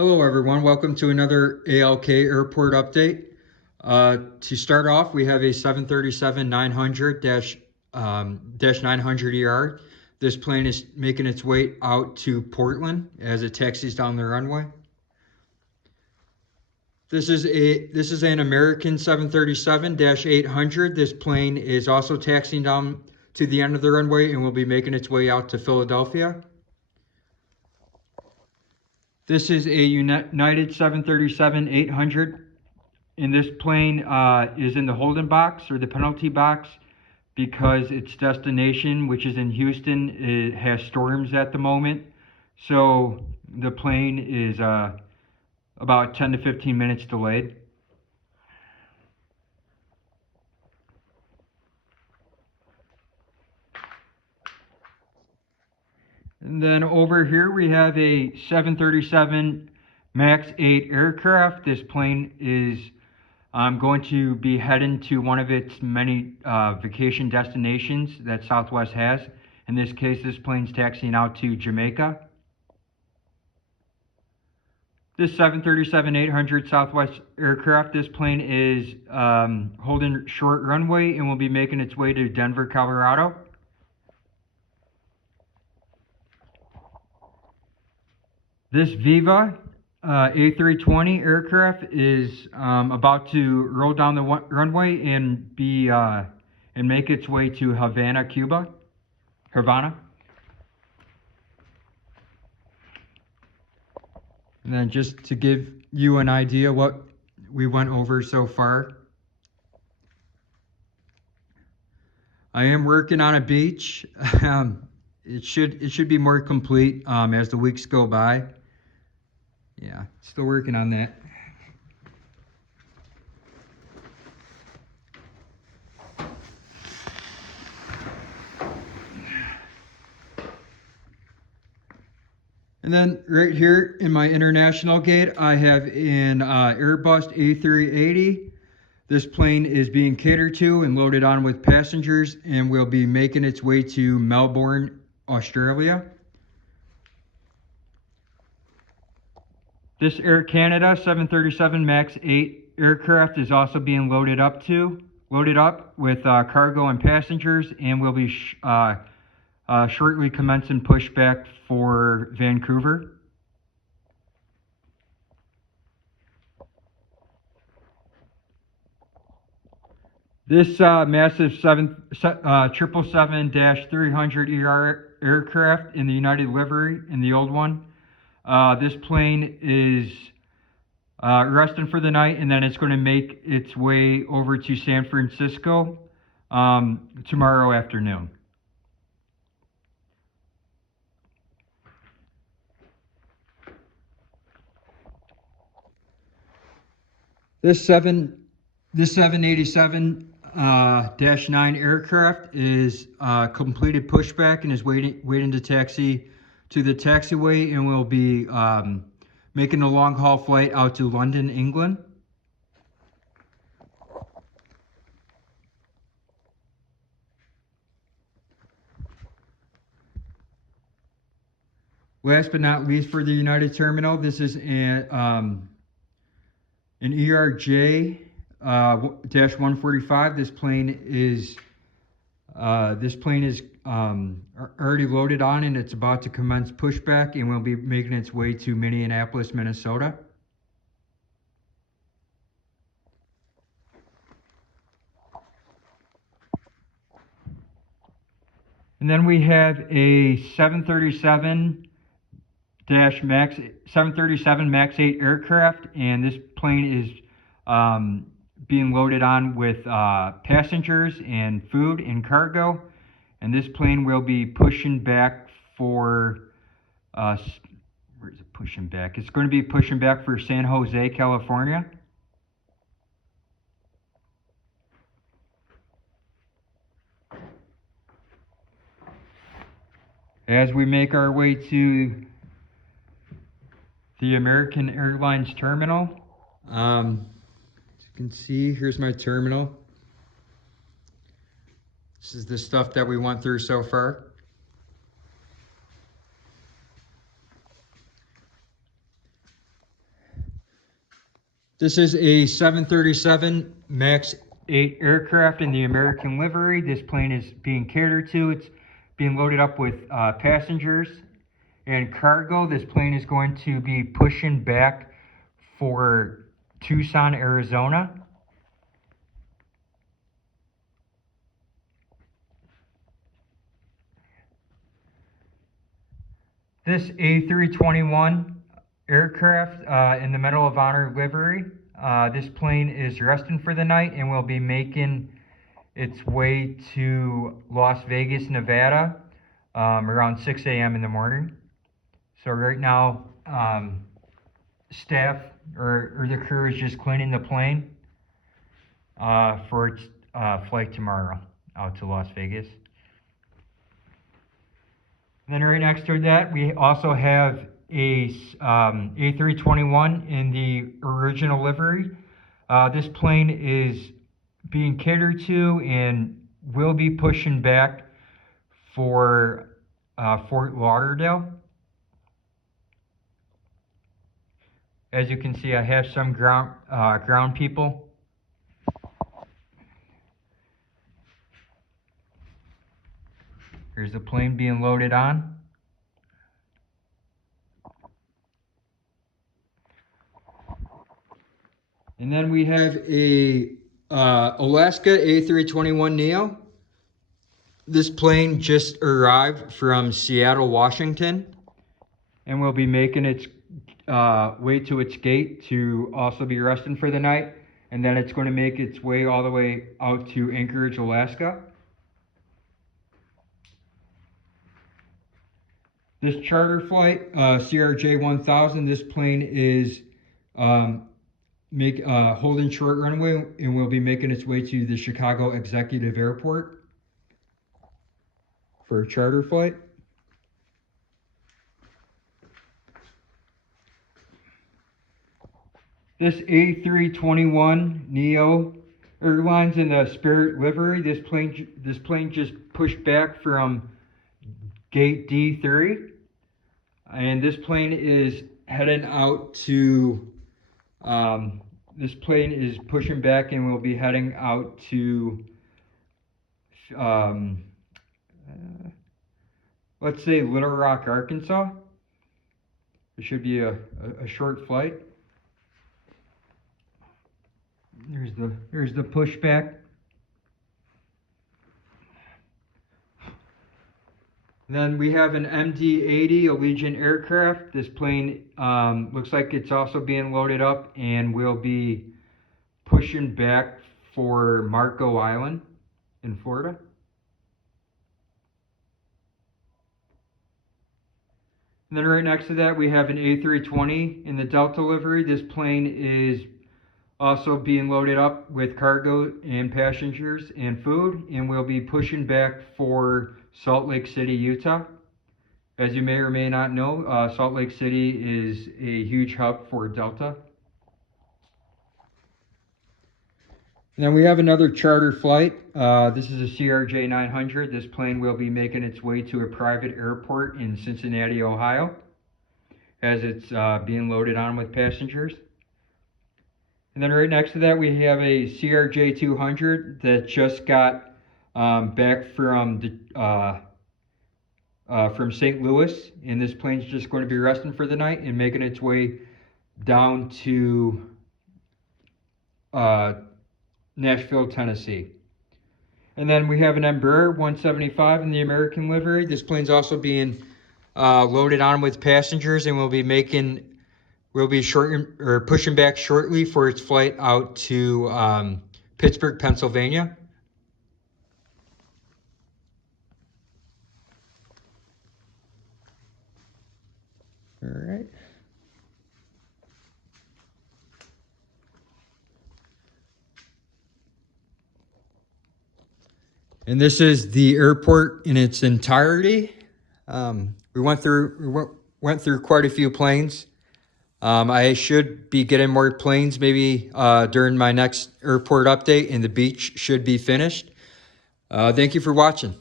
Hello everyone, welcome to another ALK Airport update. To start off, we have a 737-900-900ER. This plane is making its way out to Portland as it taxis down the runway. This is an American 737-800. This plane is also taxiing down to the end of the runway and will be making its way out to Philadelphia. This is a United 737-800, and this plane is in the holding box or the penalty box because its destination, which is in Houston, it has storms at the moment. So the plane is about 10 to 15 minutes delayed. And then over here we have a 737 MAX 8 aircraft. This plane is going to be heading to one of its many vacation destinations that Southwest has. In this case, this plane's taxiing out to Jamaica. This 737-800 Southwest aircraft, this plane is holding short runway and will be making its way to Denver, Colorado. This Viva A320 aircraft is about to roll down the runway and make its way to Havana, Cuba. Havana. And then just to give you an idea what we went over so far. I am working on a beach. It should be more complete as the weeks go by. Yeah, still working on that. And then right here in my international gate, I have an Airbus A380. This plane is being catered to and loaded on with passengers and will be making its way to Melbourne, Australia. This Air Canada 737 MAX 8 aircraft is also being loaded up with cargo and passengers and will be shortly commencing pushback for Vancouver. This massive 777-300ER aircraft in the United livery, in the old one. This plane is resting for the night, and then it's going to make its way over to San Francisco tomorrow afternoon. This 787-9 aircraft is completed pushback and is waiting to taxi to the taxiway and will be making a long haul flight out to London, England. Last but not least, for the United Terminal, this is an ERJ -145. This plane is already loaded on and it's about to commence pushback and will be making its way to Minneapolis, Minnesota. And then we have a 737 MAX 8 aircraft, and this plane is being loaded on with passengers and food and cargo, and this plane will be pushing back for where is it pushing back? It's going to be pushing back for San Jose, California. As we make our way to the American Airlines terminal, as you can see, here's my terminal. This is the stuff that we went through so far. This is a 737 MAX 8 aircraft in the American livery. This plane is being catered to. It's being loaded up with passengers and cargo. This plane is going to be pushing back for Tucson, Arizona. This A321 aircraft in the Medal of Honor livery. This plane is resting for the night and will be making its way to Las Vegas, Nevada around 6 a.m. in the morning. So right now, staff or the crew is just cleaning the plane for its flight tomorrow out to Las Vegas. And then right next to that, we also have a A321 in the original livery. This plane is being catered to and will be pushing back for Fort Lauderdale. As you can see, I have some ground people. Here's the plane being loaded on. And then we have a Alaska A321neo. This plane just arrived from Seattle, Washington, and will be making its way to its gate to also be resting for the night. And then it's going to make its way all the way out to Anchorage, Alaska. This charter flight, CRJ 1000, this plane is holding short runway and will be making its way to the Chicago Executive Airport for a charter flight. This A321neo Airlines in the Spirit livery. This plane just pushed back from Gate D3, and this plane is heading out to. This plane is pushing back and will be heading out to. Let's say Little Rock, Arkansas. It should be a short flight. Here's the pushback. Then we have an MD-80 Allegiant aircraft. This plane looks like it's also being loaded up and will be pushing back for Marco Island in Florida. And then right next to that, we have an A320 in the Delta livery. This plane is also being loaded up with cargo and passengers and food, and will be pushing back for Salt Lake City, Utah. As you may or may not know, Salt Lake City is a huge hub for Delta. And then we have another charter flight. This is a CRJ 900. This plane will be making its way to a private airport in Cincinnati, Ohio, as it's being loaded on with passengers. And then right next to that, we have a CRJ 200 that just got back from St. Louis, and this plane's just going to be resting for the night and making its way down to Nashville, Tennessee. And then we have an Embraer 175 in the American livery. This plane's also being loaded on with passengers and will be pushing back shortly for its flight out to Pittsburgh, Pennsylvania. All right. And this is the airport in its entirety. We went through quite a few planes. I should be getting more planes maybe during my next airport update, and the beach should be finished. Thank you for watching.